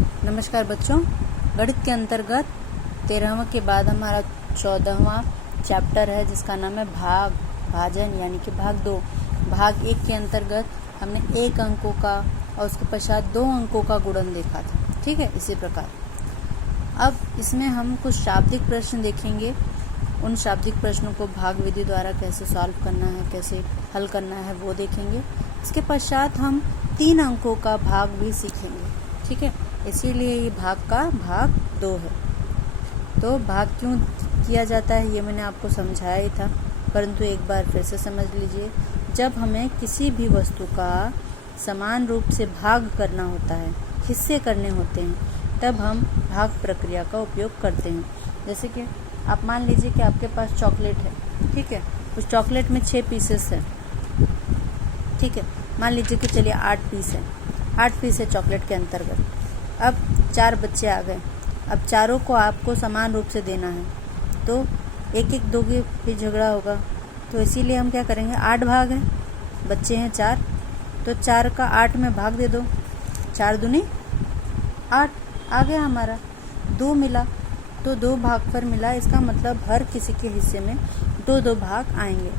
नमस्कार बच्चों, गणित के अंतर्गत 13वां के बाद हमारा 14वां चैप्टर है जिसका नाम है भाजन यानी कि भाग 2। भाग 1 के अंतर्गत हमने 1 अंकों का और उसके पश्चात 2 अंकों का गुणन देखा था। ठीक है, इसी प्रकार अब इसमें हम कुछ शाब्दिक प्रश्न देखेंगे। उन शाब्दिक प्रश्नों को भाग विधि द्वारा कैसे सॉल्व करना है, कैसे हल करना है, वो देखेंगे। इसके पश्चात हम 3 अंकों का भाग भी सीखेंगे। ठीक है, इसीलिए ये भाग 2 है। तो भाग क्यों किया जाता है ये मैंने आपको समझाया ही था, परंतु एक बार फिर से समझ लीजिए। जब हमें किसी भी वस्तु का समान रूप से भाग करना होता है, हिस्से करने होते हैं, तब हम भाग प्रक्रिया का उपयोग करते हैं। जैसे कि आप मान लीजिए कि आपके पास चॉकलेट है। ठीक है, उस चॉकलेट में 6 पीसेस है। ठीक है, मान लीजिए कि चलिए 8 पीस है। 8 पीस है चॉकलेट के अंतर्गत। अब 4 बच्चे आ गए। अब चारों को आपको समान रूप से देना है, तो एक दोगे फिर झगड़ा होगा। तो इसीलिए हम क्या करेंगे, 8 भाग है, बच्चे हैं 4, तो 4 का 8 में भाग दे दो। 4 दूनी 8 आ गया हमारा। 2 मिला तो 2 भाग पर मिला। इसका मतलब हर किसी के हिस्से में 2 भाग आएंगे।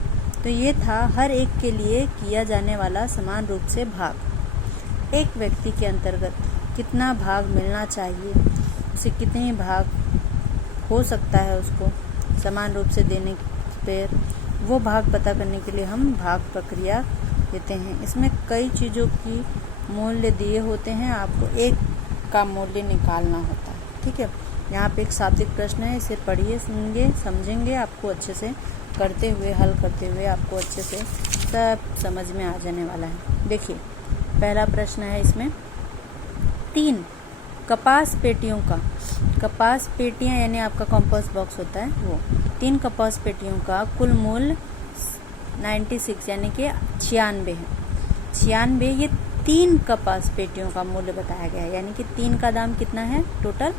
तो ये था हर एक के लिए किया जाने वाला समान रूप से भाग। एक व्यक्ति के अंतर्गत कितना भाग मिलना चाहिए, उसे कितने भाग हो सकता है उसको समान रूप से देने पर, वो भाग पता करने के लिए हम भाग प्रक्रिया देते हैं। इसमें कई चीज़ों की मूल्य दिए होते हैं, आपको एक का मूल्य निकालना होता है। ठीक है, यहाँ पे एक शाब्दिक प्रश्न है, इसे पढ़िए, सुनेंगे, समझेंगे। आपको अच्छे से करते हुए, हल करते हुए आपको अच्छे से सब समझ में आ जाने वाला है। देखिए, पहला प्रश्न है इसमें 3 कपास पेटियों का, कपास पेटियाँ यानी आपका कंपोस्ट बॉक्स होता है वो, 3 कपास पेटियों का कुल मूल्य 96 यानी कि 96 है। 96 ये 3 कपास पेटियों का मूल्य बताया गया है, यानी कि 3 का दाम कितना है, टोटल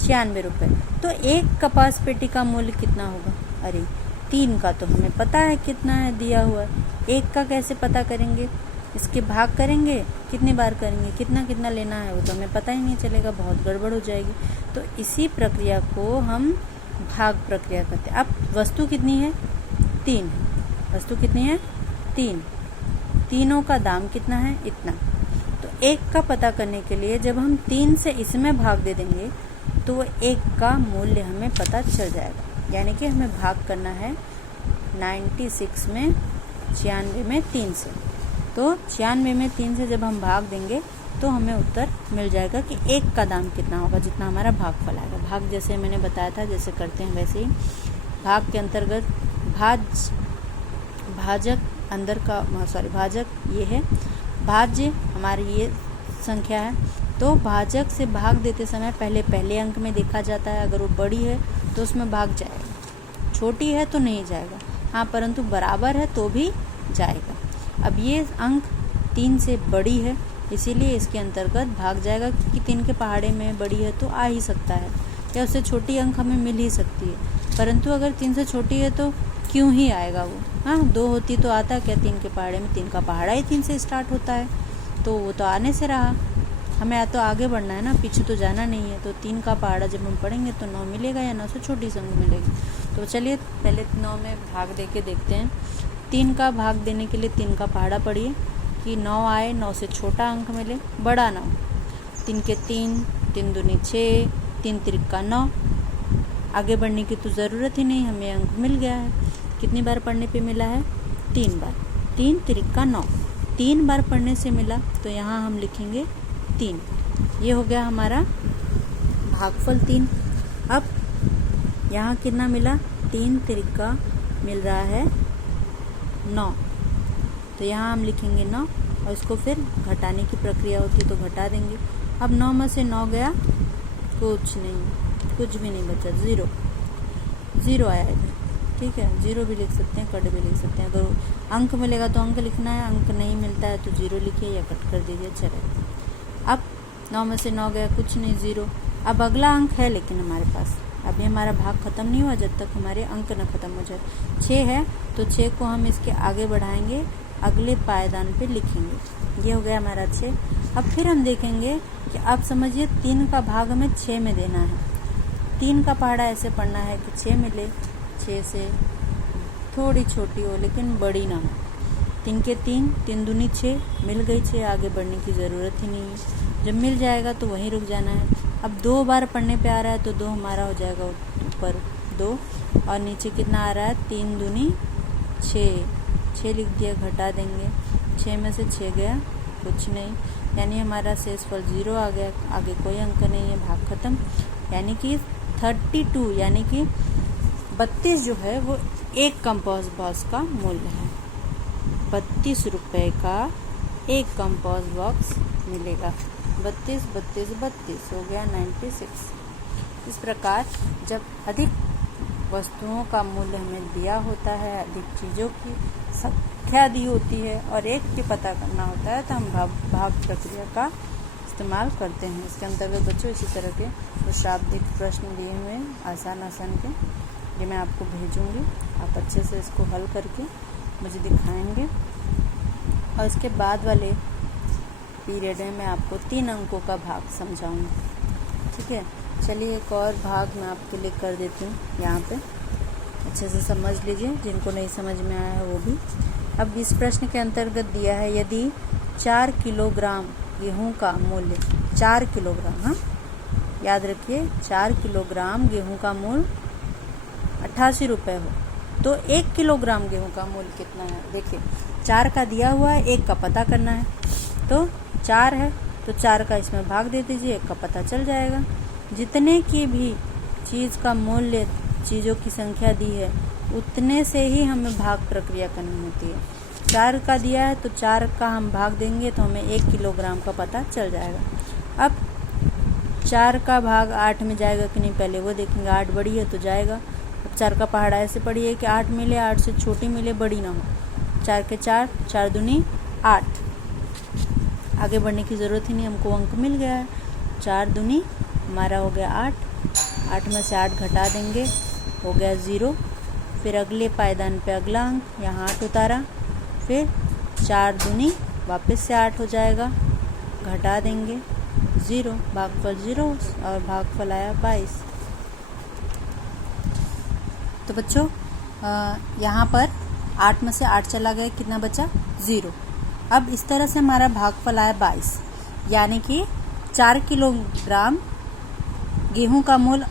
96 रुपये। तो एक कपास पेटी का मूल्य कितना होगा? अरे 3 का तो हमें पता है कितना है, दिया हुआ है। 1 का कैसे पता करेंगे? इसके भाग करेंगे, कितनी बार करेंगे, कितना कितना लेना है, वो तो हमें पता ही नहीं चलेगा, बहुत गड़बड़ हो जाएगी। तो इसी प्रक्रिया को हम भाग प्रक्रिया करते हैं। अब वस्तु कितनी है? 3। वस्तु कितनी है? 3। तीनों का दाम कितना है? इतना। तो 1 का पता करने के लिए जब हम 3 से इसमें भाग दे देंगे तो वो 1 का मूल्य हमें पता चल जाएगा। यानी कि हमें भाग करना है 96 में 96 में 3 से। तो 96 में 3 से जब हम भाग देंगे तो हमें उत्तर मिल जाएगा कि 1 का दाम कितना होगा, जितना हमारा भागफल आएगा। भाग जैसे मैंने बताया था, जैसे करते हैं वैसे ही। भाग के अंतर्गत भाजक अंदर का भाजक ये है, भाज्य हमारी ये संख्या है। तो भाजक से भाग देते समय पहले अंक में देखा जाता है। अगर वो बड़ी है तो उसमें भाग जाएगा, छोटी है तो नहीं जाएगा। हाँ, परंतु बराबर है तो भी जाएगा। अब ये अंक 3 से बड़ी है, इसीलिए इसके अंतर्गत भाग जाएगा, क्योंकि 3 के पहाड़े में बड़ी है तो आ ही सकता है, या उससे छोटी अंक हमें मिल ही सकती है। परंतु अगर 3 से छोटी है तो क्यों ही आएगा वो? हाँ, 2 होती तो आता क्या 3 के पहाड़े में? 3 का पहाड़ा ही 3 से स्टार्ट होता है, तो वो तो आने से रहा। हमें या तो आगे बढ़ना है ना, पीछे तो जाना नहीं है। तो 3 का पहाड़ा जब हम पढ़ेंगे तो 9 मिलेगा, या 9 से छोटी संख्या मिलेगी। तो चलिए पहले 9 में भाग दे के देखते हैं। 3 का भाग देने के लिए 3 का पहाड़ा पढ़िए कि 9 आए, 9 से छोटा अंक मिले, बड़ा 9। 3 के 3, 3 दूनी 6, 3 तिरिका 9। आगे बढ़ने की तो ज़रूरत ही नहीं, हमें अंक मिल गया है। कितनी बार पढ़ने पे मिला है? 3 बार। 3 तिरिका 9, 3 बार पढ़ने से मिला, तो यहाँ हम लिखेंगे 3। ये हो गया हमारा भागफल 3। अब यहाँ कितना मिला? 3 तिरिका मिल रहा है 9, तो यहाँ हम लिखेंगे 9, और इसको फिर घटाने की प्रक्रिया होती है तो घटा देंगे। अब 9 में से 9 गया, कुछ नहीं, कुछ भी नहीं बचा, 0 आया इधर। ठीक है, 0 भी लिख सकते हैं, कट भी लिख सकते हैं। अगर अंक मिलेगा तो अंक लिखना है, अंक नहीं मिलता है तो 0 लिखिए या कट कर दीजिए, चलेगा। अब 9 में से 9 गया, कुछ नहीं, 0। अब अगला अंक है लेकिन हमारे पास, अभी हमारा भाग खत्म नहीं हुआ जब तक हमारे अंक न खत्म हो जाए। 6 है तो 6 को हम इसके आगे बढ़ाएंगे, अगले पायदान पे लिखेंगे। ये हो गया हमारा 6। अब फिर हम देखेंगे कि आप समझिए 3 का भाग हमें 6 में देना है। 3 का पहाड़ा ऐसे पढ़ना है कि 6 मिले, 6 से थोड़ी छोटी हो लेकिन बड़ी ना हो। 3 के 3, 3 दूनी 6, मिल गई 6, आगे बढ़ने की ज़रूरत ही नहीं है। जब मिल जाएगा तो वहीं रुक जाना है। अब 2 बार पढ़ने पे आ रहा है तो 2 हमारा हो जाएगा ऊपर 2 और नीचे कितना आ रहा है 3 दूनी 6, 6 लिख दिया, घटा देंगे। 6 में से 6 गया, कुछ नहीं, यानी हमारा शेषफल 0 आ गया। आगे कोई अंक नहीं है, भाग खत्म। यानी कि 32 यानी कि 32 जो है वो एक कंपास बॉक्स का मूल्य है। 32 रुपए का एक कंपास बॉक्स मिलेगा। 32 32 32 हो गया 96। इस प्रकार जब अधिक वस्तुओं का मूल्य हमें दिया होता है, अधिक चीज़ों की संख्या दी होती है और एक के पता करना होता है, तो हम भाग प्रक्रिया का इस्तेमाल करते हैं। इसके अंतर्गत बच्चों इसी तरह के कुछ शाब्दिक प्रश्न दिए हुए हैं आसान के, ये मैं आपको भेजूंगी। आप अच्छे से इसको हल करके मुझे दिखाएंगे और इसके बाद वाले पीरियड में मैं आपको 3 अंकों का भाग समझाऊंगी। ठीक है, चलिए एक और भाग मैं आपके लिए कर देती हूँ। यहाँ पे अच्छे से समझ लीजिए, जिनको नहीं समझ में आया है वो भी। अब इस प्रश्न के अंतर्गत दिया है, यदि 4 किलोग्राम गेहूं का मूल्य 4 किलोग्राम, हाँ याद रखिए 4 किलोग्राम गेहूं का मूल्य 88 रुपये हो, तो 1 किलोग्राम गेहूं का मूल्य कितना है। देखिए 4 का दिया हुआ है, 1 का पता करना है। तो 4 है तो 4 का इसमें भाग दे दीजिए, 1 का पता चल जाएगा। जितने की भी चीज़ का मूल्य, चीज़ों की संख्या दी है, उतने से ही हमें भाग प्रक्रिया करनी होती है। 4 का दिया है तो 4 का हम भाग देंगे तो हमें 1 किलोग्राम का पता चल जाएगा। अब 4 का भाग 8 में जाएगा कि नहीं, पहले वो देखेंगे। 8 बड़ी है तो जाएगा। अब 4 का पहाड़ा ऐसे पढ़िए कि 8 मिले, 8 से छोटी मिले, बड़ी ना हो। 4 के 4, 4 दूनी 8, आगे बढ़ने की ज़रूरत ही नहीं, हमको अंक मिल गया है। 4 दूनी हमारा हो गया 8, 8 में से 8 घटा देंगे, हो गया 0। फिर अगले पायदान पे अगला अंक, यहाँ 8 उतारा, फिर 4 दूनी वापस से 8 हो जाएगा, घटा देंगे 0, भागफल 0 और भागफल आया 22। तो बच्चों यहाँ पर 8 में से 8 चला गया, कितना बचा 0। अब इस तरह से हमारा भागफल आया 22, यानी कि 4 किलोग्राम गेहूं का मूल्य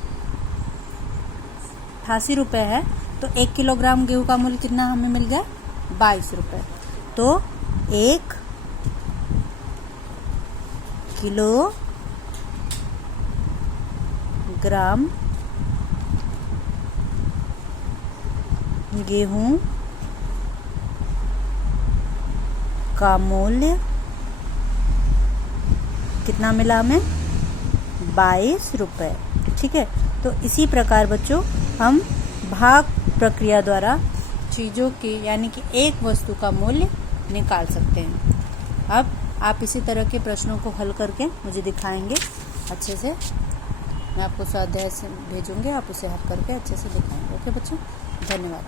88 रुपये है, तो 1 किलोग्राम गेहूं का मूल्य कितना हमें मिल गया 22 रुपये। तो 1 किलोग्राम गेहूं का मूल्य कितना मिला हमें 22 रुपये। ठीक है, तो इसी प्रकार बच्चों हम भाग प्रक्रिया द्वारा चीज़ों की यानी कि एक वस्तु का मूल्य निकाल सकते हैं। अब आप इसी तरह के प्रश्नों को हल करके मुझे दिखाएंगे अच्छे से। मैं आपको स्वाध्याय से भेजूंगी, आप उसे हल करके अच्छे से दिखाएंगे। ओके बच्चों, धन्यवाद।